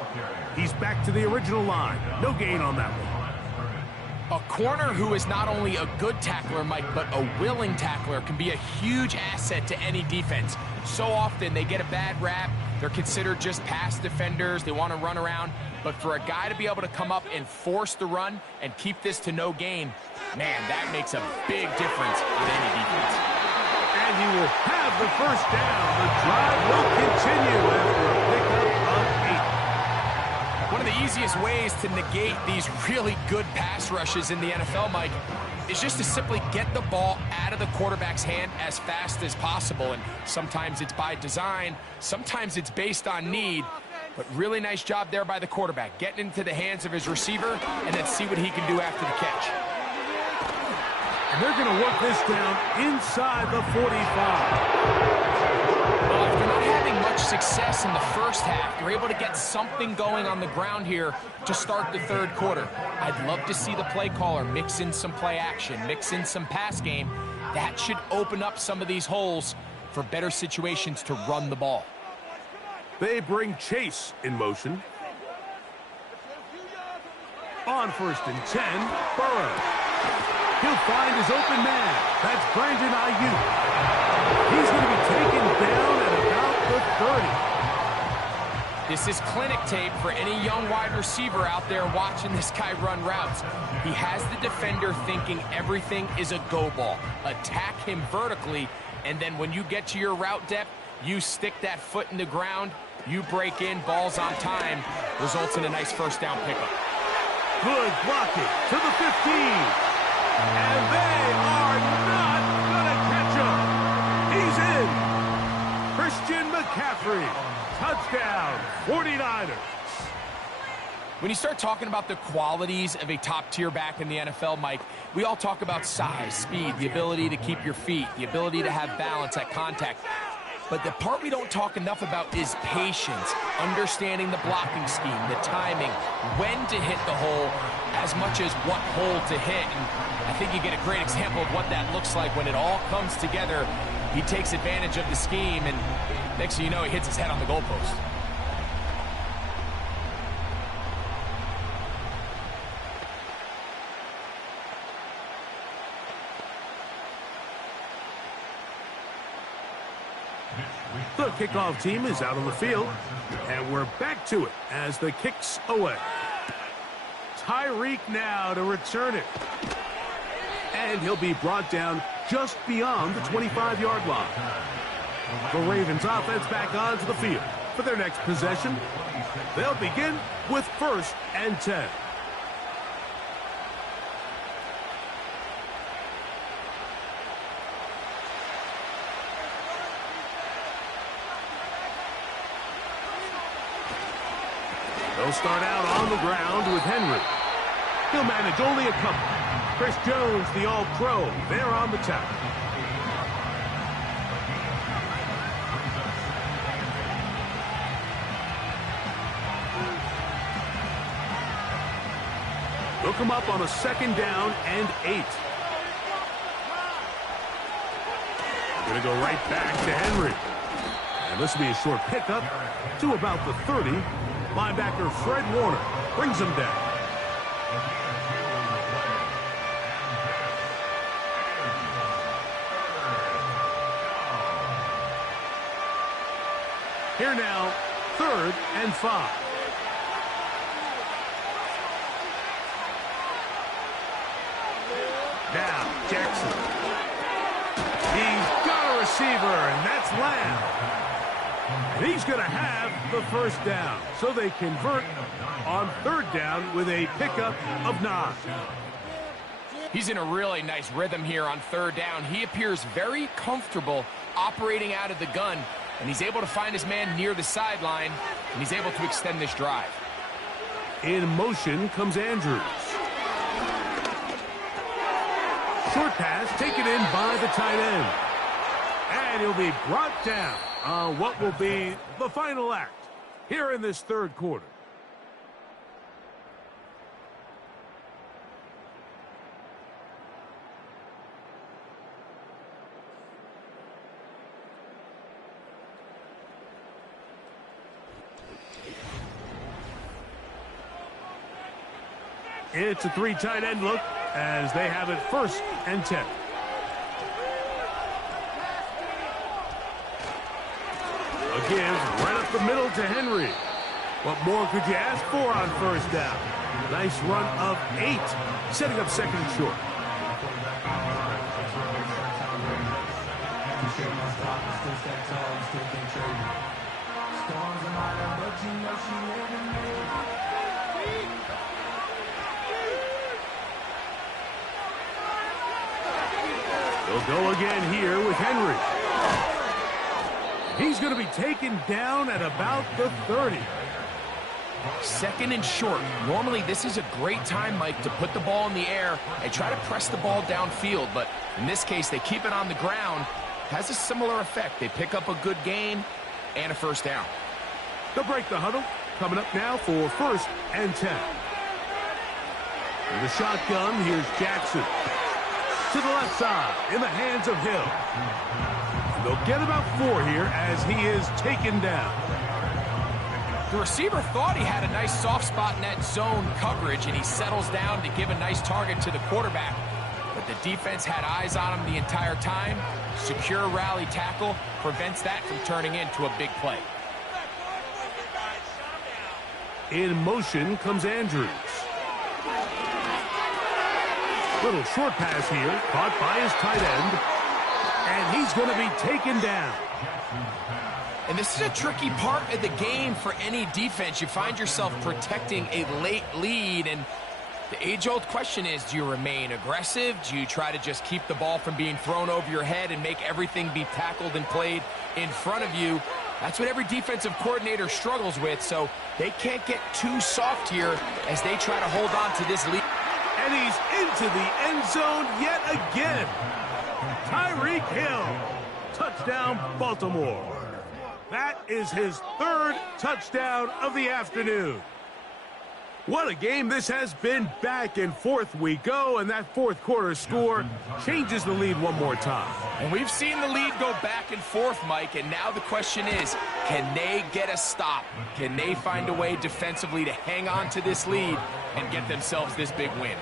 He's back to the original line. No gain on that one. A corner who is not only a good tackler, Mike, but a willing tackler can be a huge asset to any defense. So often they get a bad rap. They're considered just pass defenders. They want to run around. But for a guy to be able to come up and force the run and keep this to no gain, man, that makes a big difference with any defense. And he will have the 1st down. The drive will continue. easiest ways to negate these really good pass rushes in the NFL, Mike, is just to simply get the ball out of the quarterback's hand as fast as possible. And sometimes it's by design, sometimes it's based on need. But really nice job there by the quarterback, getting into the hands of his receiver and then see what he can do after the catch. And they're going to work this down inside the 45. Well, after not having much success in the first half, they're able to get something going on the ground here to start the third quarter. I'd love to see the play caller mix in some play action, mix in some pass game. That should open up some of these holes for better situations to run the ball. They bring Chase in motion. On 1st and 10, Burrow. He'll find his open man. That's Brandon Ayuk. He's going to be taken down at about the 30. This is clinic tape for any young wide receiver out there watching this guy run routes. He has the defender thinking everything is a go ball. Attack him vertically, and then when you get to your route depth, you stick that foot in the ground, you break in, balls on time, results in a nice first down pickup. Good blocking to the 15. And they are not going to catch him. He's in. Christian McCaffrey. Touchdown, 49ers. When you start talking about the qualities of a top-tier back in the NFL, Mike, we all talk about size, speed, the ability to keep your feet, the ability to have balance at contact. But the part we don't talk enough about is patience, understanding the blocking scheme, the timing, when to hit the hole, as much as what hole to hit. And I think you get a great example of what that looks like when it all comes together. He takes advantage of the scheme, and next thing you know, he hits his head on the goalpost. The kickoff team is out on the field, and we're back to it as the kick's away. Tyreek now to return it. And he'll be brought down just beyond the 25-yard line. The Ravens offense back onto the field for their next possession. They'll begin with 1st and 10. They'll start out on the ground with Henry. He'll manage only a couple. Chris Jones, the All-Pro, there on the tackle. They'll come up on a 2nd down and 8. Going to go right back to Henry. And this will be a short pickup to about the 30. Linebacker Fred Warner brings him down. Here now, 3rd and 5. Now, Jackson. He's got a receiver, and that's Lamb. And he's going to have the 1st down. So they convert on 3rd down with a pickup of 9. He's in a really nice rhythm here on 3rd down. He appears very comfortable operating out of the gun, and he's able to find his man near the sideline, and he's able to extend this drive. In motion comes Andrews. Short pass taken in by the tight end. And he'll be brought down on what will be the final act here in this 3rd quarter. It's a 3 tight end look as they have it 1st and 10. Again, right up the middle to Henry. What more could you ask for on 1st down? Nice run of 8, setting up 2nd and short. They'll go again here with Henry. He's going to be taken down at about the 30. Second and short. Normally, this is a great time, Mike, to put the ball in the air and try to press the ball downfield. But in this case, they keep it on the ground. Has a similar effect. They pick up a good gain and a first down. They'll break the huddle. Coming up now for 1st and 10. In the shotgun, here's Jackson. To the left side, in the hands of Hill. And they'll get about 4 here as he is taken down. The receiver thought he had a nice soft spot in that zone coverage, and he settles down to give a nice target to the quarterback. But the defense had eyes on him the entire time. Secure rally tackle prevents that from turning into a big play. In motion comes Andrews. Little short pass here, caught by his tight end. And he's going to be taken down. And this is a tricky part of the game for any defense. You find yourself protecting a late lead, and the age-old question is, do you remain aggressive? Do you try to just keep the ball from being thrown over your head and make everything be tackled and played in front of you? That's what every defensive coordinator struggles with, so they can't get too soft here as they try to hold on to this lead. And he's into the end zone yet again. Tyreek Hill. Touchdown, Baltimore. That is his 3rd touchdown of the afternoon. What a game this has been. Back and forth we go, and that 4th quarter score changes the lead one more time. And we've seen the lead go back and forth, Mike, and now the question is, can they get a stop? Can they find a way defensively to hang on to this lead and get themselves this big win?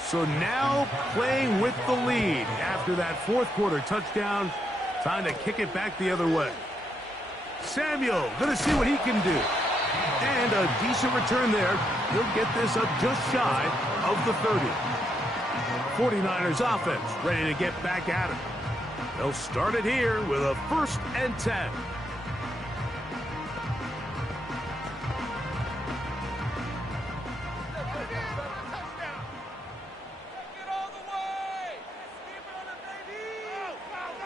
So now playing with the lead after that 4th quarter touchdown. Time to kick it back the other way. Samuel going to see what he can do. And a decent return there. He'll get this up just shy of the 30. 49ers offense ready to get back at it. They'll start it here with a 1st and 10.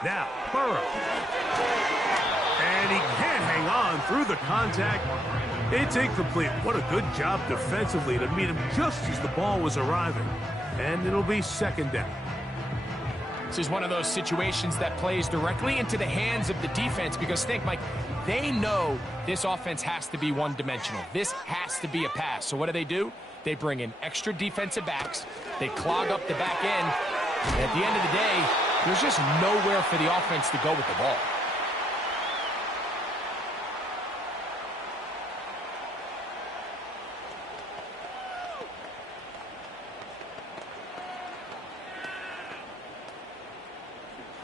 Now, Burrow. And he can't hang on through the contact. It's incomplete. What a good job defensively to meet him just as the ball was arriving. And it'll be 2nd down. This is one of those situations that plays directly into the hands of the defense because think, Mike, they know this offense has to be one-dimensional. This has to be a pass. So what do? They bring in extra defensive backs. They clog up the back end. And at the end of the day, there's just nowhere for the offense to go with the ball.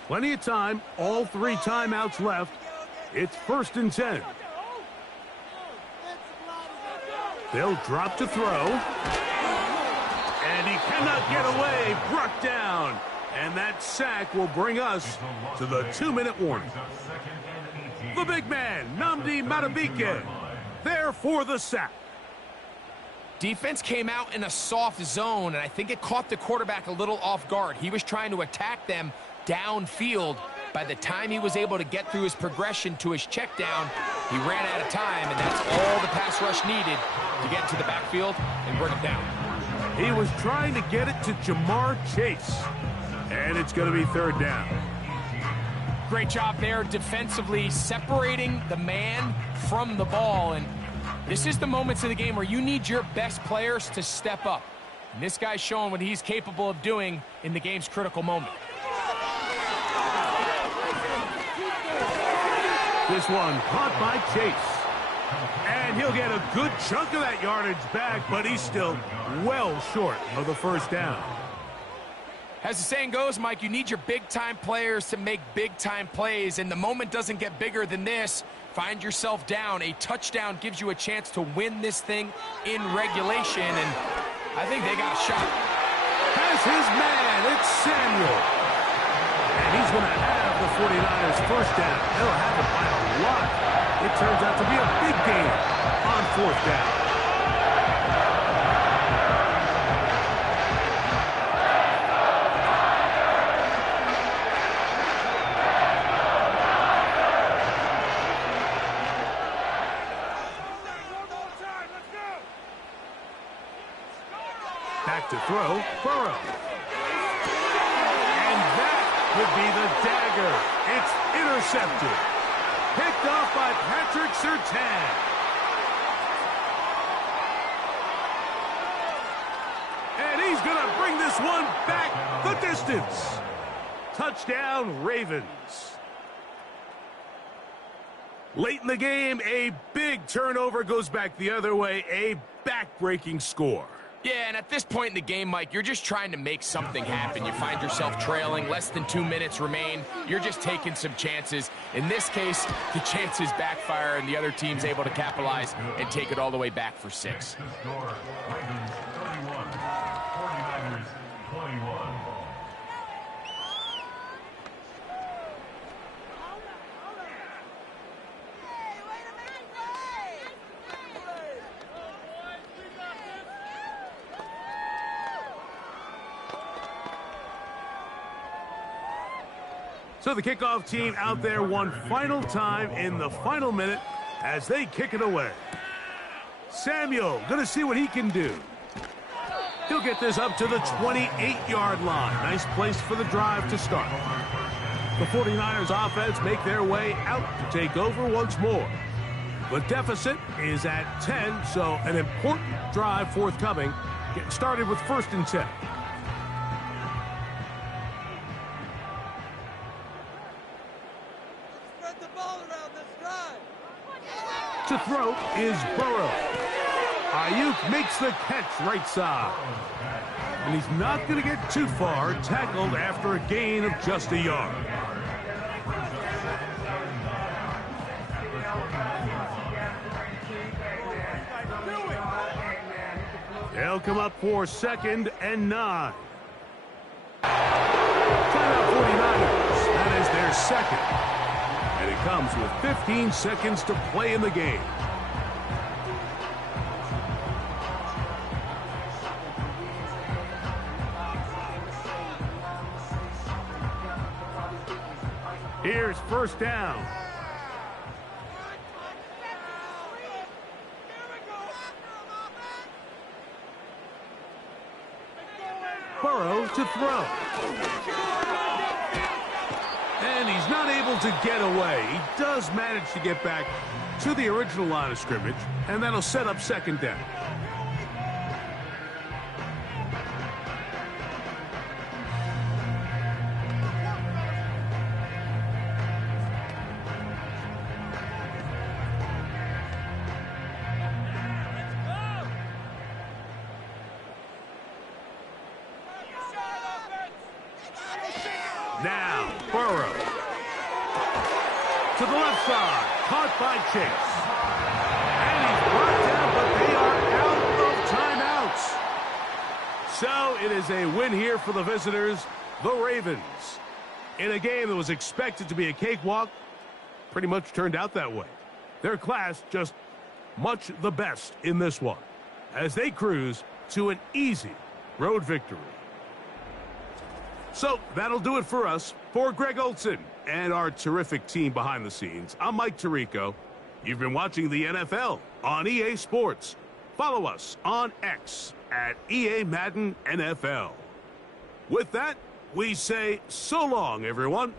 Plenty of time, all 3 timeouts left. It's 1st and 10. They'll drop to throw. And he cannot get away, brought down. And that sack will bring us to the 2-minute warning. The big man, Nnamdi Madubuike, there for the sack. Defense came out in a soft zone, and I think it caught the quarterback a little off guard. He was trying to attack them downfield. By the time he was able to get through his progression to his check down, he ran out of time, and that's all the pass rush needed to get to the backfield and bring him down. He was trying to get it to Jamar Chase. And it's going to be 3rd down. Great job there defensively, separating the man from the ball. And this is the moments of the game where you need your best players to step up. And this guy's showing what he's capable of doing in the game's critical moment. This one caught by Chase. And he'll get a good chunk of that yardage back, but he's still well short of the 1st down. As the saying goes, Mike, you need your big-time players to make big-time plays, and the moment doesn't get bigger than this. Find yourself down. A touchdown gives you a chance to win this thing in regulation, and I think they got a shot. Has Here's his man. It's Samuel. And he's going to have the 49ers first down. They'll have it by a lot. It turns out to be a big game on fourth down. Back to throw, Burrow. And that would be the dagger. It's intercepted. Picked off by Patrick Surtain. And he's going to bring this one back the distance. Touchdown, Ravens. Late in the game, a big turnover goes back the other way. A back-breaking score. Yeah, and at this point in the game, Mike, you're just trying to make something happen. You find yourself trailing, less than 2 minutes remain. You're just taking some chances. In this case, the chances backfire, and the other team's able to capitalize and take it all the way back for 6. So the kickoff team out there one final time in the final minute as they kick it away. Samuel going to see what he can do. He'll get this up to the 28-yard line. Nice place for the drive to start. The 49ers offense make their way out to take over once more. The deficit is at 10, so an important drive forthcoming. Getting started with 1st and 10. To throw is Burrow. Ayuk makes the catch right side. And he's not going to get too far, tackled after a gain of just a yard. They'll come up for 2nd and 9. Timeout 49ers. That is their second. And it comes with 15 seconds to play in the game. Here's 1st down. Burrow to throw. And he's not able to get away. He does manage to get back to the original line of scrimmage, and that'll set up 2nd down. Now, Burrow. To the left side. Caught by Chase. And he's brought down, but they are out of timeouts. So it is a win here for the visitors, the Ravens. In a game that was expected to be a cakewalk, pretty much turned out that way. Their class just much the best in this one, as they cruise to an easy road victory. So that'll do it for us. For Greg Olson and our terrific team behind the scenes, I'm Mike Tirico. You've been watching the NFL on EA Sports. Follow us on X at EA Madden NFL. With that, we say so long, everyone.